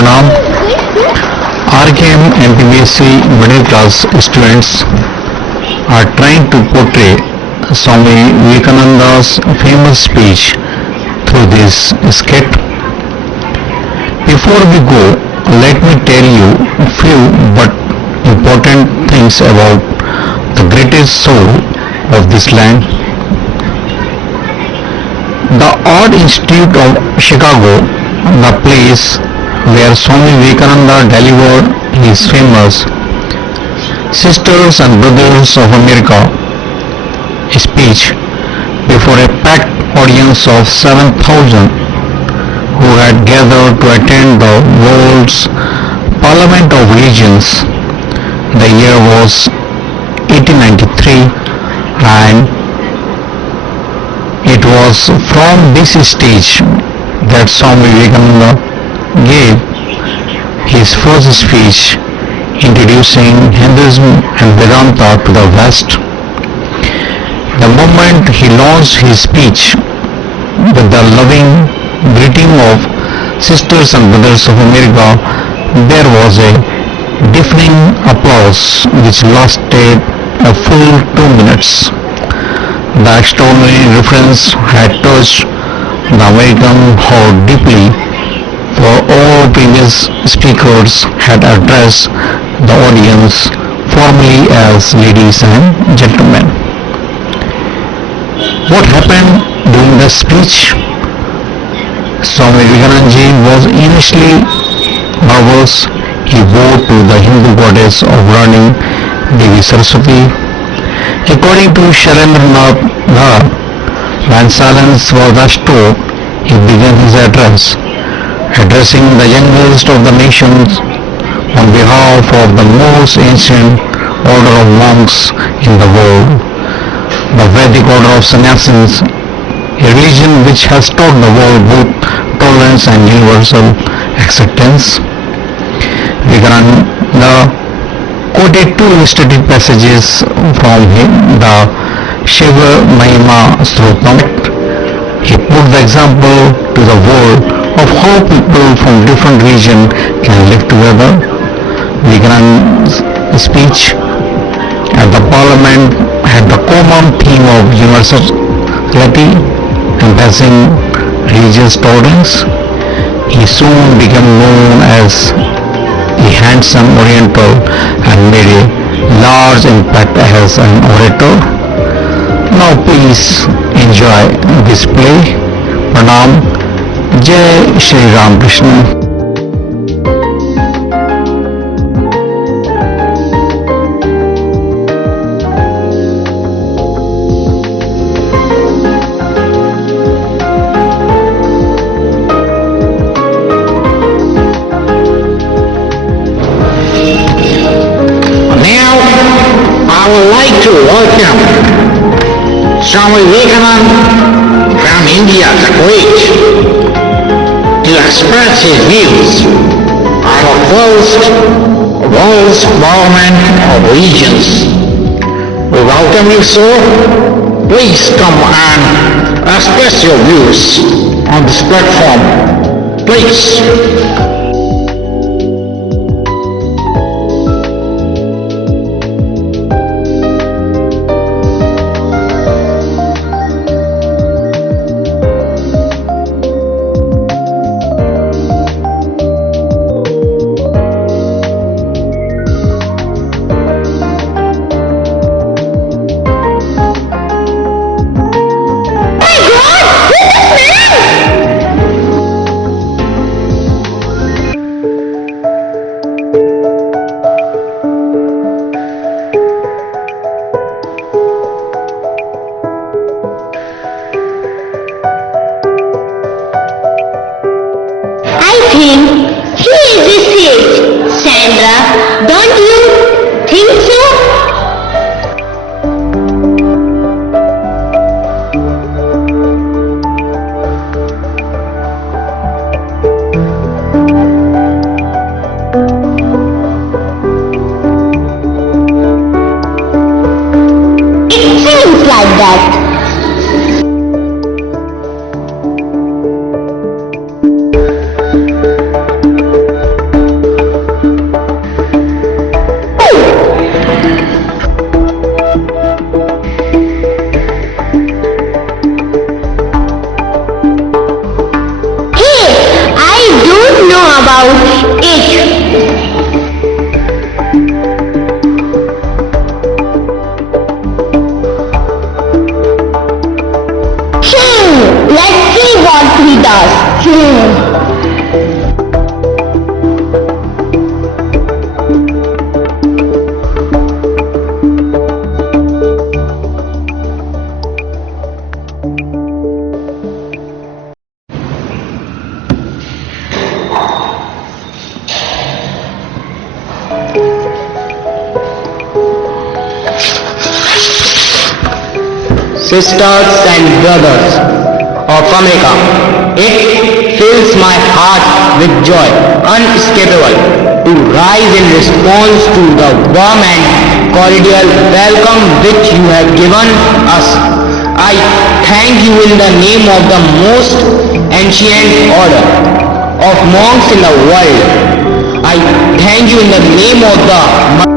Pranam. RKM MPBSC middle class students are trying to portray Swami Vivekananda's famous speech through this skit. Before we go, let me tell you a few but important things about the greatest soul of this land. The Art Institute of Chicago, the place where Swami Vivekananda delivered his famous Sisters and Brothers of America speech before a packed audience of 7,000 who had gathered to attend the world's Parliament of Religions. The year was 1893 and it was from this stage that Swami Vivekananda gave his first speech introducing Hinduism and Vedanta to the West. The moment he launched his speech with the loving greeting of Sisters and Brothers of America, there was a deafening applause which lasted a full 2 minutes. The extraordinary reference had touched the American heart deeply, for all previous speakers had addressed the audience formally as ladies and gentlemen. What happened during the speech? Swami Vivekananda was initially nervous. He bowed to the Hindu goddess of learning, Devi Saraswati. According to Sharendranath Dhar, when silence was restored, he began his address, addressing the youngest of the nations on behalf of the most ancient order of monks in the world, the Vedic order of sannyasins, a religion which has taught the world both tolerance and universal acceptance. Vivekananda quoted two illustrative passages from the Shiva Mahima Strotam. He put the example to the world of how people from different regions can live together. Vivekananda's speech at the Parliament had the common theme of universality, embracing religious tolerance. He soon became known as the handsome Oriental and made a large impact as an orator. Now please enjoy this play. Pranam. Jai Shri Ram Krishna. Swami Vivekananda from India the Great to express his views on the first world's Parliament of Religions. We welcome you, sir. Please come and express your views on this platform. Please. Sandra, don't you think so? It seems like that. about it. Let's see what he does. Sisters and brothers of America, it fills my heart with joy unescapable to rise in response to the warm and cordial welcome which you have given us. I thank you in the name of the most ancient order of monks in the world. I thank you in the name of the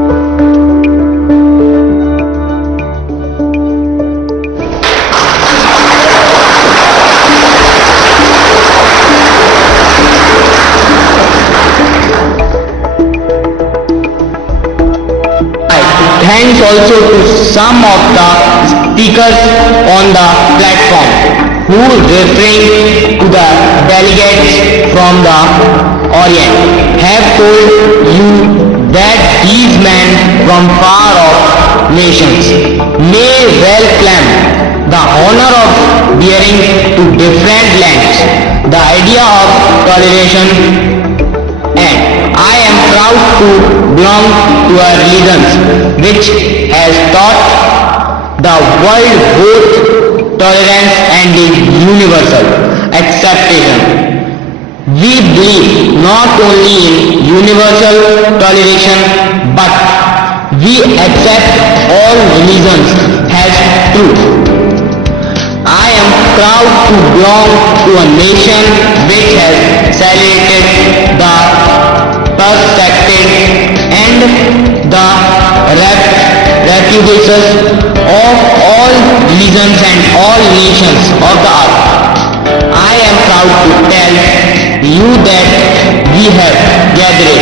Thanks also to some of the speakers on the platform who referring to the delegates from the Orient have told you that these men from far off nations may well claim the honor of bearing to different lands the idea of toleration, and I am proud to belong to a religion which has taught the world both tolerance and universal acceptation. We believe not only in universal toleration but we accept all religions as true. I am proud to belong to a nation which has celebrated the perspective and the repudiation of all religions and all nations of the earth. I am proud to tell you that we have gathered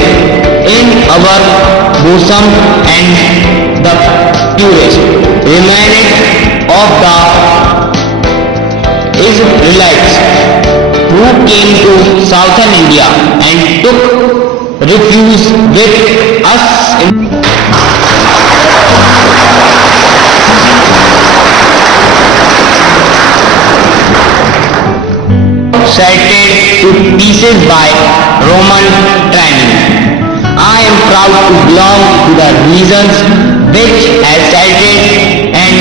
in our bosom and the purest remnant of the Israelites who came to southern India and took refuge with us in shattered to pieces by Roman tyranny. I am proud to belong to the regions which has shattered and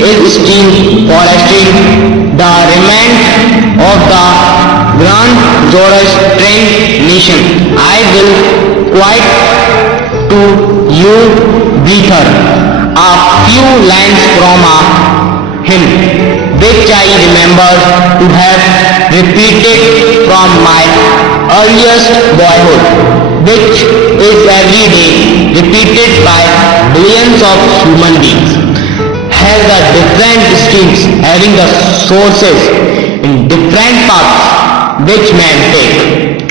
is still fostering the remnant of the grand Zoroastrian nation. I will quote to you Beether a few lines from a hymn which I remember to have repeated from my earliest boyhood, which is every day repeated by billions of human beings, has the different streams having the sources in different paths which man take.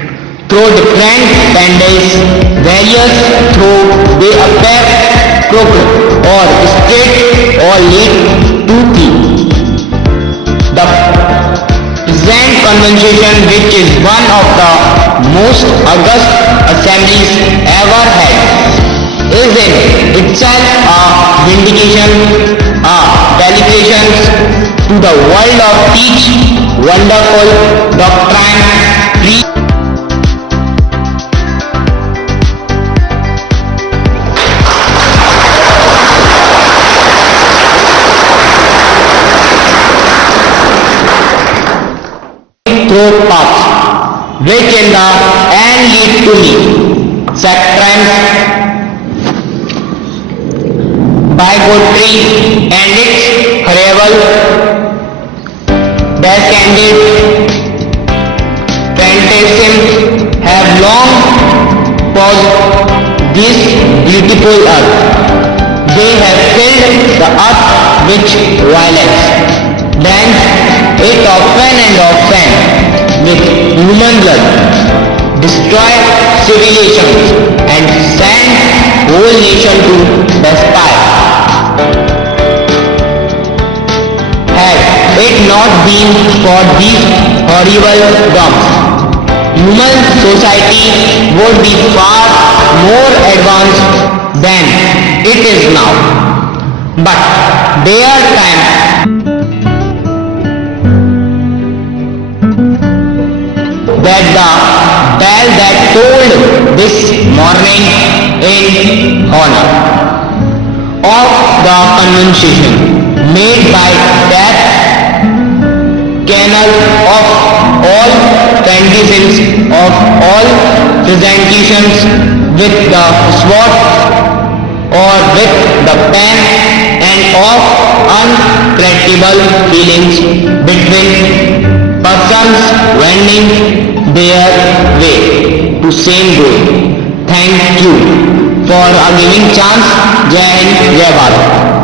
Through different pendants, various through they appear crooked or straight or lead to thee. The present convention, which is one of the most august assemblies ever had, is in itself a vindication, a celebration to the world of each wonderful doctrine through paths, which in the end lead to me, sectrans, bigotry and its horrible, descended fantasism have long caused this beautiful earth. They have filled the earth with violence. Then it often and often with human blood destroy civilizations and sent whole nation to despair. Had it not been for these horrible dumps, human society would be far more advanced than it is now. But their time that the bell that tolled this morning in honor of the conversation made by that kennel of all fantasins of all presentations with the sword or with the pen and of uncreditable feelings between persons wending their way to same goal. Thank you for a giving chance. Jai Hind, Jai Bharat.